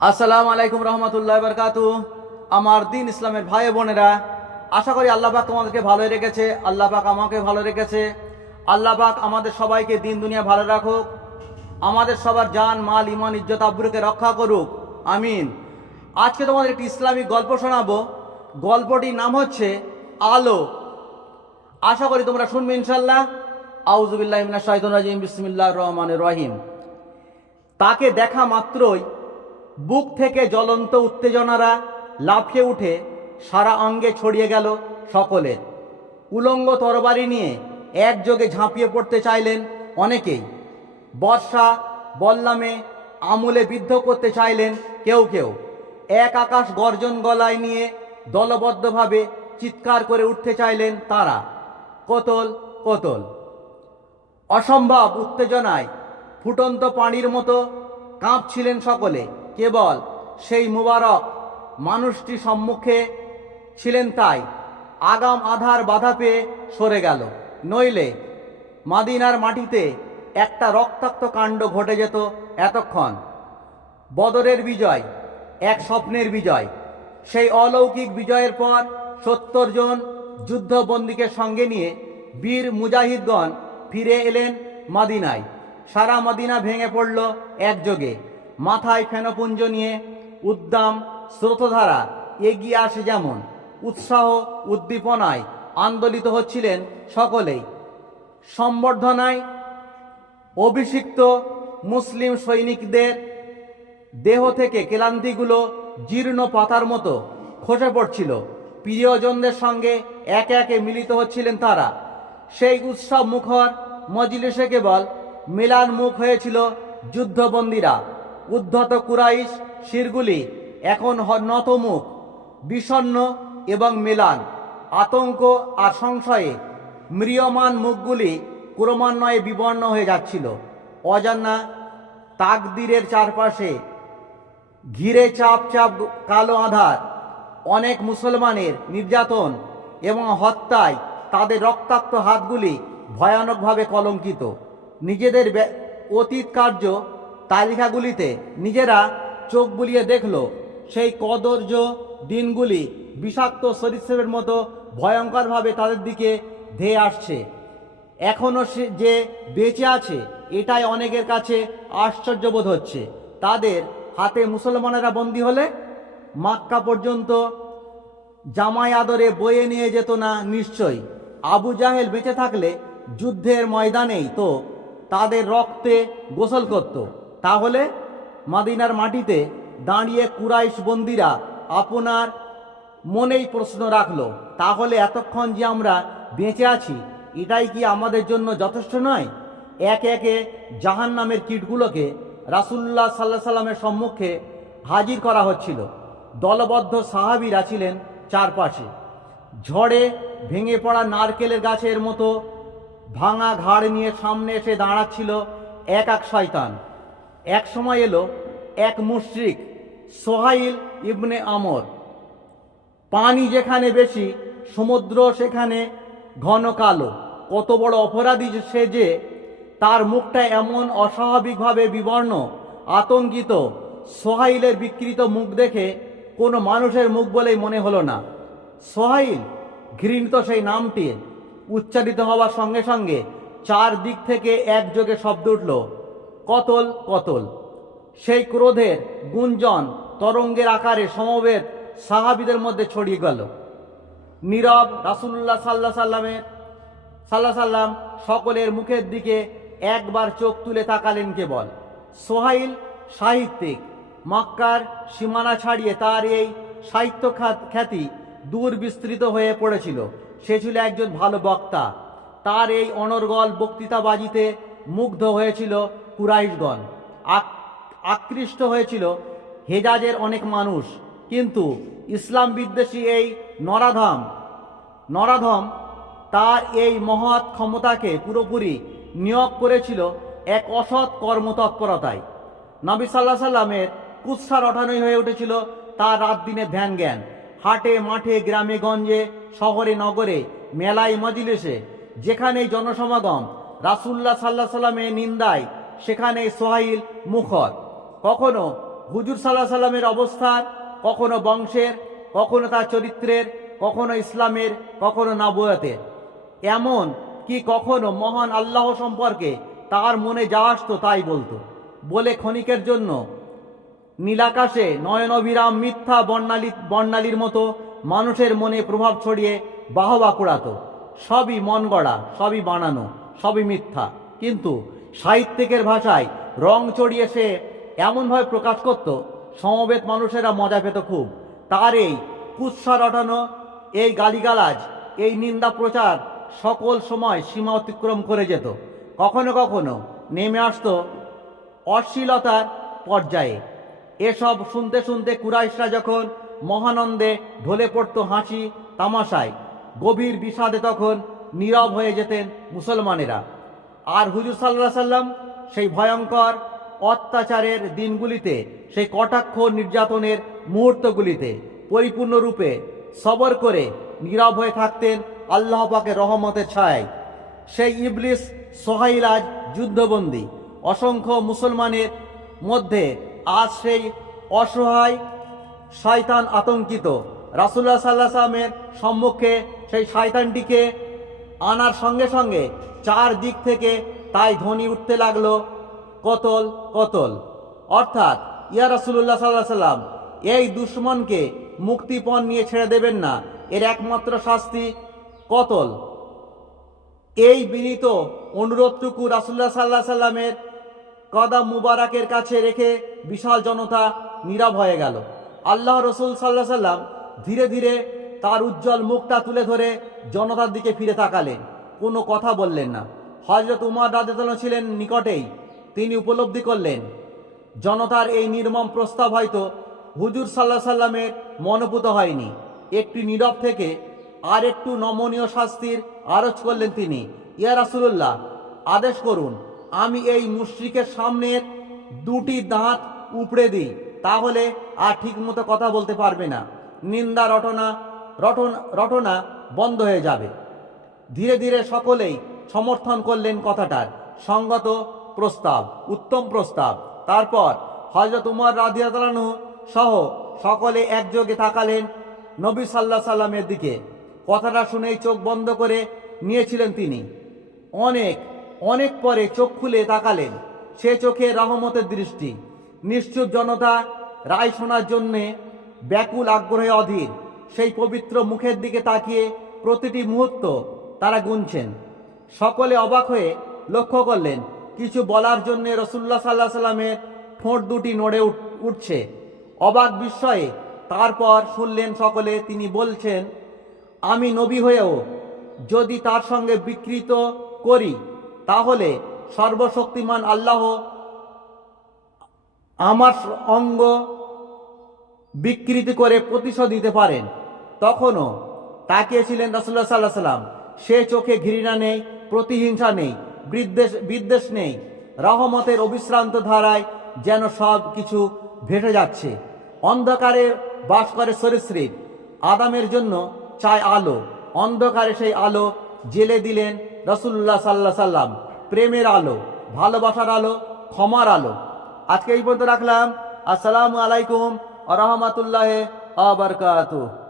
আসসালামু আলাইকুম রহমতুল্লাহ বরকাতু আমার দিন ইসলামের ভাই বোনেরা, আশা করি আল্লাহ পাক তোমাদেরকে ভালো রেখেছে, আল্লাহ পাক আমাকে ভালো রেখেছে। আল্লাহ পাক আমাদের সবাইকে দিন দুনিয়া ভালো রাখুক, আমাদের সবার জান, মাল ইমান ইজ্জত, আব্রুকে রক্ষা করুক। আমিন। আজকে তোমাদের একটি ইসলামিক গল্প শোনাবো। গল্পটির নাম হচ্ছে আলো। আশা করি তোমরা শুনবে ইনশাল্লাহ আউজুবিল্লাহ ইমিনা শাহিদুল রাজিম বিসমিল্লাহ রহমান রহিম। তাকে দেখা মাত্রই বুক থেকে জ্বলন্ত উত্তেজনারা লাফিয়ে উঠে সারা অঙ্গে ছড়িয়ে গেল সকলের। উলঙ্গ তরবারি নিয়ে একযোগে ঝাঁপিয়ে পড়তে চাইলেন অনেকেই। বর্ষা, বল্লামে আমুলে বিদ্ধ করতে চাইলেন কেউ কেউ। এক আকাশ গর্জন গলায় নিয়ে দলবদ্ধভাবে চিৎকার করে উঠতে চাইলেন তারা। কোতল কোতল। অসম্ভব উত্তেজনায় ফুটন্ত পানির মতো কাঁপছিলেন সকলে। কেবল সেই মুবারক মানুষটি সম্মুখে ছিলেন তাই আগাম আধার বাধা পেয়ে সরে গেল। নইলে মাদিনার মাটিতে একটা রক্তাক্ত কাণ্ড ঘটে যেত এতক্ষণ। বদরের বিজয়, এক স্বপ্নের বিজয়। সেই অলৌকিক বিজয়ের পর সত্তর জন যুদ্ধবন্দীকে সঙ্গে নিয়ে বীর মুজাহিদগণ ফিরে এলেন মাদিনায়। সারা মদিনা ভেঙে পড়ল একযোগে। মাথায় ফেনপুঞ্জ নিয়ে উদ্দাম স্রোতধারা এগিয়ে আসে যেমন। উৎসাহ, উদ্দীপনায় আন্দোলিত হচ্ছিলেন সকলেই। সম্বর্ধনায় অভিষিক্ত মুসলিম সৈনিকদের দেহ থেকে ক্লান্তিগুলো জীর্ণ পাতার মতো খসে পড়ছিল। প্রিয়জনদের সঙ্গে একে একে মিলিত হচ্ছিলেন তারা। সেই উৎসব মুখর মজলিসে কেবল মিলান মুখ হয়েছিল যুদ্ধবন্দীরা। উদ্ধত কুরাইশ শিরগুলি এখন নতমুখ, বিষণ্ন এবং মেলান, আতঙ্ক আর সংশয়ে ম্রিয়মান মুখগুলি ক্রমান্বয়ে বিবর্ণ হয়ে যাচ্ছিল। অজানা তাকদিরের চারপাশে ঘিরে চাপ চাপ কালো আধার, অনেক মুসলমানের নির্যাতন এবং হত্যায় তাদের রক্তাক্ত হাতগুলি ভয়ানকভাবে কলঙ্কিত। নিজেদের অতীত কার্য তালিকাগুলিতে নিজেরা চোখ বুলিয়ে দেখল, সেই কদর্য দিনগুলি বিষাক্ত সরিষের মতো ভয়ঙ্করভাবে তাদের দিকে ধেয়ে আসছে। এখনও সে যে বেঁচে আছে, এটাই অনেকের কাছে আশ্চর্যবোধ হচ্ছে। তাদের হাতে মুসলমানেরা বন্দী হলে মাক্কা পর্যন্ত জামাই আদরে বয়ে নিয়ে যেত না নিশ্চয়ই আবু জাহেল বেঁচে থাকলে যুদ্ধের ময়দানেই তো তাদের রক্তে গোসল করত। তাহলে মাদিনার মাটিতে দাঁড়িয়ে কুরাইশ বন্দিরা আপনার মনেই প্রশ্ন রাখল, তাহলে এতক্ষণ যে আমরা বেঁচে আছি, এটাই কি আমাদের জন্য যথেষ্ট নয়? একে একে জাহান নামের কীটগুলোকে রাসুল্লাহ সাল্লাহ সাল্লামের সম্মুখে হাজির করা হচ্ছিল। দলবদ্ধ সাহাবিরা ছিলেন চারপাশে। ঝড়ে ভেঙে পড়া নারকেলের গাছের মতো ভাঙা ঘাড় নিয়ে সামনে এসে দাঁড়াচ্ছিল এক এক শয়তান। এক সময় এলো এক মুশ্রিক, সোহাইল ইবনে আমর। পানি যেখানে বেশি, সমুদ্র সেখানে ঘন কালো। কত বড় অপরাধী সে যে, তার মুখটা এমন অস্বাভাবিকভাবে বিবর্ণ, আতঙ্কিত। সোহাইলের বিকৃত মুখ দেখে কোনো মানুষের মুখ বলেই মনে হলো না। সোহাইল, ঘৃণিত সেই নামটি, উচ্চারিত হওয়ার সঙ্গে সঙ্গে চার দিক থেকে একযোগে শব্দ উঠল। কতল কতল। সেই ক্রোধের গুঞ্জন তরঙ্গের আকারে সমবেত সাহাবিদের মধ্যে ছড়িয়ে গেল। নীরব রাসুল্লাহ সাল্লাহ সাল্লামের সাল্লাহ সাল্লাম সকলের মুখের দিকে একবার চোখ তুলে তাকালেন কেবল। সোহাইল সাহিত্যিক, মক্কার সীমানা ছাড়িয়ে তার এই সাহিত্য খ্যাতি দূর বিস্তৃত হয়ে পড়েছিল। সে ছিল একজন ভালো বক্তা। তার এই অনর্গল বক্তৃতাবাজিতে মুগ্ধ হয়েছিল কুরাইশগণ। আক- আকৃষ্ট হয়েছিল হেজাজের অনেক মানুষ। কিন্তু ইসলাম বিদ্বেষী এই নরাধম নরাধম তার এই মহৎ ক্ষমতাকে পুরোপুরি নিয়োগ করেছিল এক অসৎ কর্মতৎপরতায়। নবী সাল্লাহ সাল্লামের কুৎসার অঠানোই হয়ে উঠেছিল তার রাত দিনের ধ্যান জ্ঞান হাটে, মাঠে, গ্রামে, গঞ্জে, শহরে, নগরে, মেলায়, মজলিসে যেখানেই জনসমাগম রাসুল্লাহ সাল্লাহ সাল্লামের নিন্দায় সেখানে সোহাইল মুখর। কখনো হুজুর সাল্লাহ সাল্লামের অবস্থান, কখনো বংশের, কখনো তার চরিত্রের, কখনো ইসলামের, কখনো নাবুয়াতের। এমন কি কখনো মহান আল্লাহ সম্পর্কে তার মনে যা আসতো তাই বলতো। বলে ক্ষণিকের জন্য নীলাকাশে নয়ন নয়নবিরাম মিথ্যা বর্ণালী, বর্ণালীর মতো মানুষের মনে প্রভাব ছড়িয়ে বাহবা কুড়াতো। সবই মন গড়া সবই বানানো, সবই মিথ্যা। কিন্তু সাহিত্যিকের ভাষায় রং চড়িয়ে সে এমনভাবে প্রকাশ করত, সমবেত মানুষেরা মজা পেত খুব। তার এই কুৎসা রটানো এই গালিগালাজ, এই নিন্দা প্রচার সকল সময় সীমা অতিক্রম করে যেত। কখনো কখনো নেমে আসতো অশ্লীলতার পর্যায়ে। এসব শুনতে শুনতে কুরাইশরা যখন মহানন্দে ঢলে পড়তো হাসি, তামাশায়, গভীর বিষাদে তখন নীরব হয়ে যেতেন মুসলমানেরা। আর হুজুর সাল্লাহ সাল্লাম সেই ভয়ঙ্কর অত্যাচারের দিনগুলিতে, সেই কটাক্ষ নির্যাতনের মুহূর্তগুলিতে পরিপূর্ণরূপে সবর করে নীরব হয়ে থাকতেন আল্লাহ পাকের রহমতের ছায়। সেই ইবলিস সোহাইল আজ যুদ্ধবন্দী অসংখ্য মুসলমানের মধ্যে আজ সেই অসহায়, শয়তান আতঙ্কিত রাসুল্লাহ সাল্লাহ সাল্লামের সম্মুখে সেই শয়তানটিকে আনার সঙ্গে সঙ্গে চার দিক থেকে তাই ধ্বনি উঠতে লাগল, কতল কতল। অর্থাৎ, ইয়া রাসুল্লাহ সাল্লাহ সাল্লাম, এই দুশ্মনকে মুক্তিপণ নিয়ে ছেড়ে দেবেন না। এর একমাত্র শাস্তি কতল। এই বিনীত অনুরোধটুকু রাসুল্লাহ সাল্লাহ সাল্লামের কদম মুবারকের কাছে রেখে বিশাল জনতা নীরব হয়ে গেল। আল্লাহ রসুল সাল্লাহ সাল্লাম ধীরে ধীরে তার উজ্জ্বল মুখটা তুলে ধরে জনতার দিকে ফিরে তাকালেন। কোনো কথা বললেন না। হজরত উমার রাজতাল ছিলেন নিকটেই। তিনি উপলব্ধি করলেন, জনতার এই নির্মম প্রস্তাব হয়তো হুজুর সাল্লাহ সাল্লামের মনোভূত হয়নি। একটি নীরব থেকে আর একটু নমনীয় শাস্তির আরজ করলেন তিনি। ইয়া রাসুল্লাহ আদেশ করুন, আমি এই মুশ্রিকের সামনের দুটি দাঁত উপড়ে দিই, তাহলে আর ঠিকমতো কথা বলতে পারবে না। নিন্দা রটনা রটন, রটনা বন্ধ হয়ে যাবে। ধীরে ধীরে সকলেই সমর্থন করলেন কথাটার। সঙ্গত প্রস্তাব, উত্তম প্রস্তাব। তারপর হজরত উমর রাধিয়াতালানু সহ সকলে একযোগে তাকালেন নবী সাল্লাহ সাল্লামের দিকে। কথাটা শুনেই চোখ বন্ধ করে নিয়েছিলেন তিনি। অনেক অনেক পরে চোখ খুলে তাকালেন। সে চোখে রহমতের দৃষ্টি। নিশ্চুপ জনতা রায় শোনার জন্যে ব্যাকুল আগ্রহে অধীর। সেই পবিত্র মুখের দিকে তাকিয়ে প্রতিটি মুহূর্ত তারা গুনছেন। সকলে অবাক হয়ে লক্ষ্য করলেন, কিছু বলার জন্য রসুল্লাহ সাল্লাহ সাল্লামের ঠোঁট দুটি নড়ে উঠছে। অবাক বিস্ময়ে তারপর শুনলেন সকলে, তিনি বলছেন, আমি নবী হয়েও যদি তার সঙ্গে বিকৃত করি, তাহলে সর্বশক্তিমান আল্লাহ আমার অঙ্গ বিকৃতি করে প্রতিশোধ দিতে পারেন। তখনও তাকিয়েছিলেন রসুল্লাহ সাল্লাহ সাল্লাম সে চোখে ঘৃণা নেই, প্রতিহিংসা নেই, বিদ্বেষ বিদ্বেষ নেই। রহমতের অবিশ্রান্ত ধারায় যেন সব কিছু ভেসে যাচ্ছে। অন্ধকারে বাস করে সরীসৃপ। আদামের জন্য চায় আলো। অন্ধকারে সেই আলো জেলে দিলেন রসুল্লাহ সাল্লাহ সাল্লাম প্রেমের আলো, ভালোবাসার আলো, ক্ষমার আলো। আজকে এই পর্যন্ত রাখলাম। আসসালামু আলাইকুম। রহমতুল্লাহ আবরকাতুহ